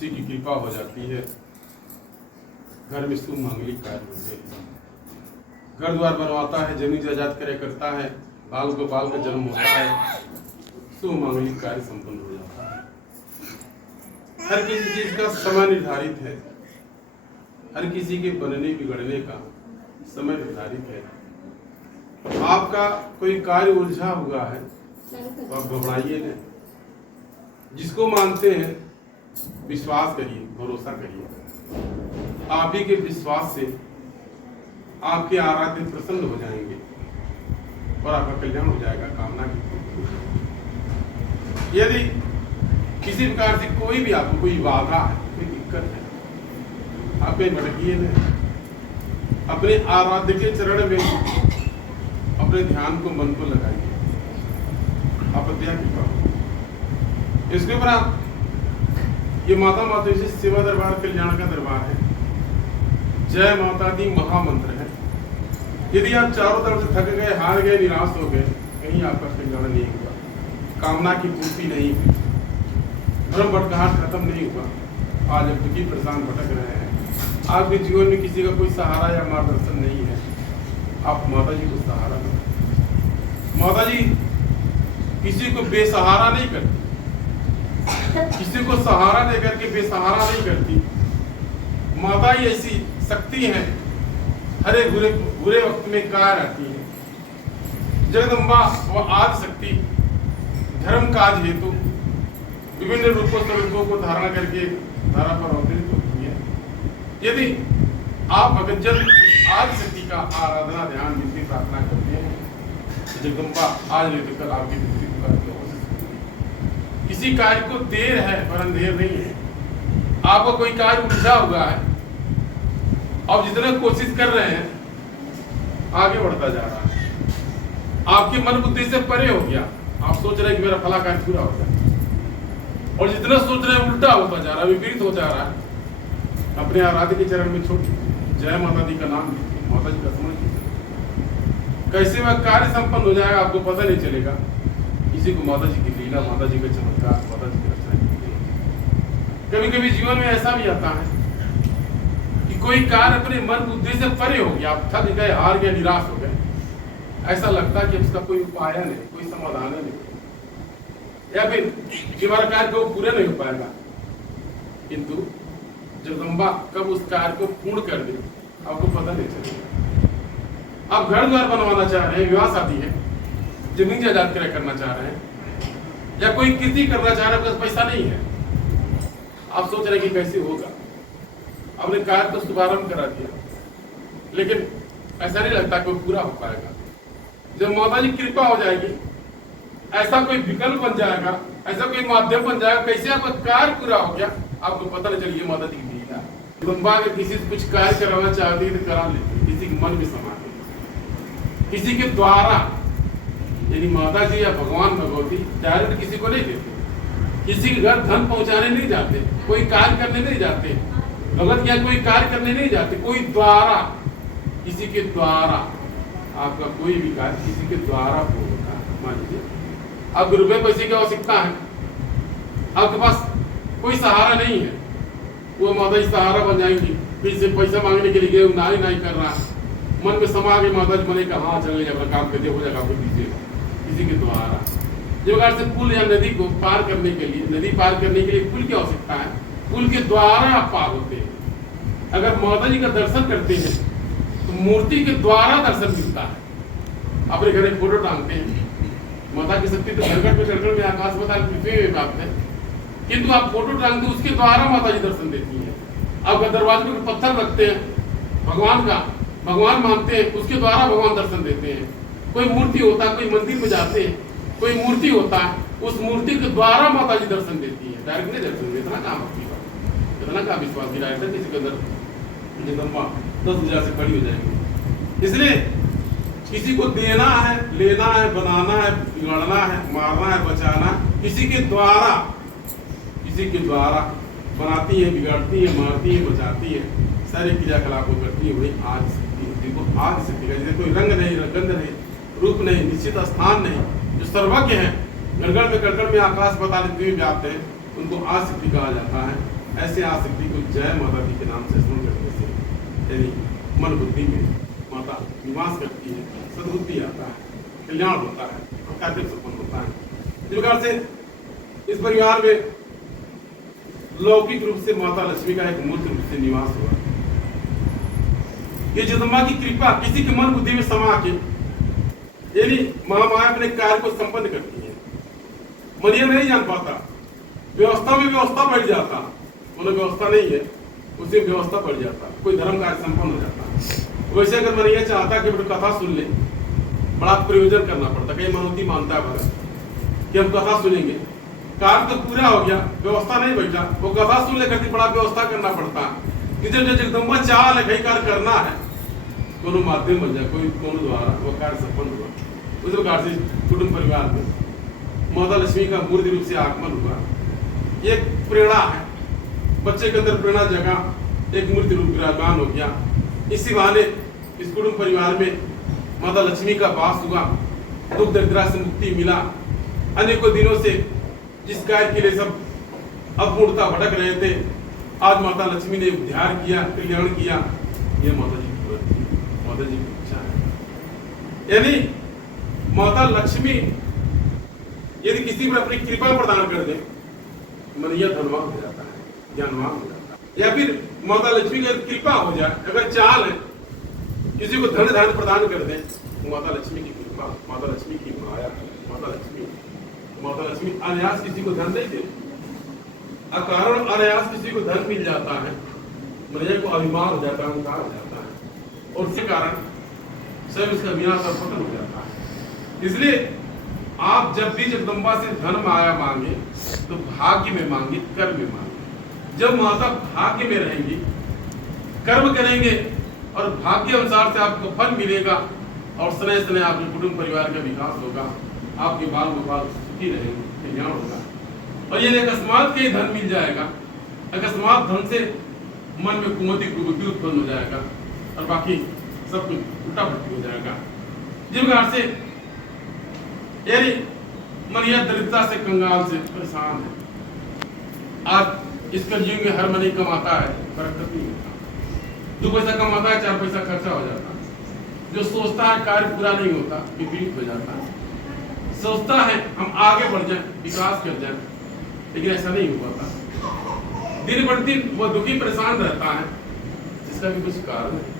किसी की कृपा हो जाती है, घर में शुभ मांगलिक कार्य होते हैं, घर द्वार बनवाता है, जमीन जायदाद क्रय करता है, बाल गोपाल का जन्म होता है, शुभ मांगलिक कार्य संपन्न हो जाता है। हर किसी चीज का समय निर्धारित है, हर किसी के बनने बिगड़ने का समय निर्धारित है। आपका कोई कार्य उलझा हुआ है तो आप घबराइए नहीं, जिसको मानते हैं विश्वास करिए, भरोसा करिए। आप ही के विश्वास से आपके आराध्य प्रसन्न हो जाएंगे और आपका कल्याण हो जाएगा। कामना की यदि किसी प्रकार से कोई भी आपको कोई बाधा है, कोई दिक्कत है, आप कहीं भटकिए नहीं, अपने आराध्य के चरण में अपने ध्यान को, मन को लगाइए, आपत्तियां कृपा हो। इसके ऊपर आप ये माता मातृ सेवा दरबार कल्याण का दरबार है, जय माता दी महामंत्र है। यदि आप चारों तरफ से थक गए, हार गए, निराश हो गए, कहीं आपका कल्याण नहीं हुआ, कामना की पूर्ति नहीं हुई, भ्रम भटकाहट खत्म नहीं हुआ, आज अब दुखी परेशान भटक रहे हैं, आपके जीवन में किसी का कोई सहारा या मार्गदर्शन नहीं है, आप माता जी को सहारा दो। माता जी किसी को बेसहारा नहीं करती, किसी को सहारा देकर के बेसहारा नहीं करती। माता ही ऐसी शक्ति है, हर एक बुरे वक्त में कार्य आती है। जगदम्बा वह आदि शक्ति धर्म काज हेतु विभिन्न रूपों स्वरूपों को धारण करके धारा पर अवतरित होती है। यदि आप भगत जन आदि शक्ति का आराधना, ध्यान, विनती, प्रार्थना करते हैं तो जगदम्बा आज नहीं तो कल आपकी विनती पुकार के हो सकती है। किसी कार्य को देर है पर अंधेर नहीं है। आपका कोई कार्य उलझा हुआ है, आप जितना कोशिश कर रहे हैं आगे बढ़ता जा रहा है, आपके मन बुद्धि से परे हो गया, आप सोच रहे हैं कि मेरा फला कार्य पूरा हो जाए, और जितना सोच रहे हैं उल्टा होता जा रहा है, विपरीत हो जा रहा है। अपने आराध्य के चरण में छोड़ जय माता दी का नाम लीजिए, माता जी का स्मरण कीजिए, कैसे वह कार्य संपन्न हो जाएगा आपको पता नहीं चलेगा। किसी को माता जी की लीला, माता जी का चमत्कार, माता जी की रचना। कभी कभी जीवन में ऐसा भी आता है कि कोई कार्य अपने मन बुद्धि से परे हो गया, आप थक गए, हार गए, निराश हो गए, ऐसा लगता है कि उसका कोई उपाय नहीं, कोई समाधान नहीं, या फिर हमारा कार्य को पूरा नहीं हो पाएगा। किंतु जगदम्बा कब उस कार्य को पूर्ण कर दे आपको पता नहीं चलेगा। आप घर द्वार बनवाना चाह रहे हैं, विवाह शादी है, जमीन जायदाद क्रय करना चाह रहे हैं, या कोई कृति करना चाह रहे हैं, बस पैसा नहीं है, आप सोच रहे हैं कि कैसे होगा, आपने कार्य तो शुभारंभ करा दिया, लेकिन ऐसा नहीं लगता कि वो पूरा हो पाएगा। जब माता जी कृपा हो जाएगी, ऐसा कोई विकल्प बन जाएगा, ऐसा कोई माध्यम बन जाएगा, कैसे आपका कार्य पूरा हो गया आपको पता नहीं चलिए। माता जी की लीला, जगदम्बा अगर किसी से कुछ कार्य कराना चाहती है तो करा लेती, किसी के मन में समा देती, किसी के द्वारा, यानी माता जी या भगवान भगवती डायरेक्ट किसी को नहीं देते, किसी के घर धन पहुंचाने नहीं जाते, कोई कार्य करने नहीं जाते, भगवत क्या कोई कार्य करने नहीं जाते, कोई द्वारा, किसी के द्वारा आपका कोई भी कार्य किसी के द्वारा पूर्ण होता है। मान लीजिए आपको रुपए पैसे की आवश्यकता है, आपके पास कोई सहारा नहीं है, वो माता जी सहारा बन जाएंगी, फिर से पैसा मांगने के लिए गए, नाई नाई कर रहा है, मन में समा गई, माता जी बने कहा चले अपना काम करते हो जाएगा, आपको दीजिएगा किसी के द्वारा। जिस प्रकार से पुल या नदी को पार करने के लिए, नदी पार करने के लिए पुल की आवश्यकता है, पुल के द्वारा आप पार होते हैं। अगर माता जी का दर्शन करते हैं तो मूर्ति के द्वारा दर्शन मिलता है। अपने घर एक फोटो टांगते हैं, माता की शक्ति तो घर पे चढ़कर में, आकाश पाताल पृथ्वी में व्याप्त है, किंतु आप फोटो टांगते उसके द्वारा माता जी दर्शन देती है। आपका दरवाजे पर पत्थर रखते हैं भगवान का, भगवान मानते हैं, उसके द्वारा भगवान दर्शन देते हैं। कोई मूर्ति होता है, कोई मंदिर में जाते हैं, कोई मूर्ति होता है, उस मूर्ति के द्वारा माता जी दर्शन देती है, डायरेक्ट नहीं दर्शन देती। इतना काम आपकी बात, इतना काम विश्वास गिराया था किसी के अंदर जगदम्बा 10 बजे से खड़ी हो जाएंगे। इसलिए किसी को देना है, लेना है, बनाना है, बिगाड़ना है, मारना है, बचाना, किसी के द्वारा बनाती है, बिगाड़ती है, मारती है, बचाती है, सारे क्रियाकलाप को करती है, वही आदि शक्ति है। देखो आदि शक्ति का जैसे कोई रंग नहीं, गंध नहीं, रूप नहीं, निश्चित स्थान नहीं, जो सर्वज्ञ है, गड़गड़ में आकाश पाताल पृथ्वी व्याप्त है, उनको आदि शक्ति कहा जाता है। ऐसे आसक्ति को जय माता दी के नाम से स्मरण करने से यानी मन बुद्धि में माता निवास करती है, सद्बुद्धि आता है, कल्याण होता है और कार्य संपन्न होता है। इस प्रकार से इस परिवार में लौकिक रूप से माता लक्ष्मी का एक मूर्त रूप से निवास हुआ। ये जगदम्बा की कृपा किसी के मन बुद्धि में समा के यानी महामाया अपने कार्य को संपन्न करती है। मरियम नहीं जान पाता, व्यवस्था में व्यवस्था बढ़ जाता, उन्हें व्यवस्था नहीं है उसे व्यवस्था बढ़ जाता, कोई धर्म कार्य संपन्न हो जाता। वैसे अगर मरियम चाहता कि बेटा कथा सुन ले, बड़ा प्रयोजन करना पड़ता। कहीं मनोती मानता है भगत कि हम कथा सुनेंगे, कार्य तो पूरा हो गया, व्यवस्था नहीं बैठा, वो कथा सुन ले करती बड़ा व्यवस्था करना पड़ता है कि जब जगदम्बा चाह ले कहीं कार्य करना है, दोनों माध्यम बन जाए, कोई दोनों द्वारा वो कार्य संपन्न हुआ। उस प्रकार से कुटुंब परिवार में माता लक्ष्मी का मूर्त रूप से आगमन हुआ। एक प्रेरणा है, बच्चे के अंदर प्रेरणा जगा, एक मूर्ति रूप विराजमान हो गया। इसी बहाने इस कुटुंब परिवार में माता लक्ष्मी का वास हुआ, दुख दरिद्रा से मुक्ति मिला। अनेकों दिनों से जिस कार्य के लिए सब अपूर्णता भटक रहे थे, आज माता लक्ष्मी ने उद्धार किया, कल्याण किया। ये माता जी की माता जी की इच्छा है। यानी माता लक्ष्मी यदि किसी पर अपनी कृपा प्रदान कर दे, मनिया धनवान हो जाता है, ज्ञानवान हो जाता है। या फिर माता लक्ष्मी की कृपा हो जाए, अगर चाल है किसी को धन धान प्रदान कर दे, माता लक्ष्मी की कृपा, माता लक्ष्मी की माया, माता लक्ष्मी अनायास किसी को धन नहीं दे, अकारण अनायास किसी को धन मिल जाता है, मनिया को अभिमान हो जाता है, अहंकार हो जाता है, और उसके कारण स्वयं इसका विनाश और पतन हो जाता है। इसलिए आप जब भी जगदम्बा से धन माया मांगे तो भाग्य में मांगे, कर्म में मांगे। जब माता भाग्य में रहेंगी, कर्म करेंगे और भाग्य अनुसार से आपको फल मिलेगा और स्नेह स्नेह आपके कुटुंब परिवार का विकास होगा, आपके बाल गोपाल सुखी रहेंगे, कल्याण होगा। और यदि अकस्मात के धन मिल जाएगा, अकस्मात धन से मन में कुमति कुबुद्धि उत्पन्न हो जाएगा और बाकी सब कुछ उल्टा भट्टी हो जाएगा। जिस प्रकार से यानी मनिया दरिद्रता से, कंगाल से परेशान है। आज इस कलयुग में हर मनी कमाता है, बरकत नहीं होता। 2 पैसा कमाता है, 4 पैसा खर्चा हो जाता है। जो सोचता है कार्य पूरा नहीं होता, विपरीत हो जाता है। सोचता है हम आगे बढ़ जाएं, विकास कर जाएं, लेकिन ऐसा नहीं हो पाता। दिन प्रतिदिन वो दुखी परेशान रहता है, जिसका भी कुछ कारण है।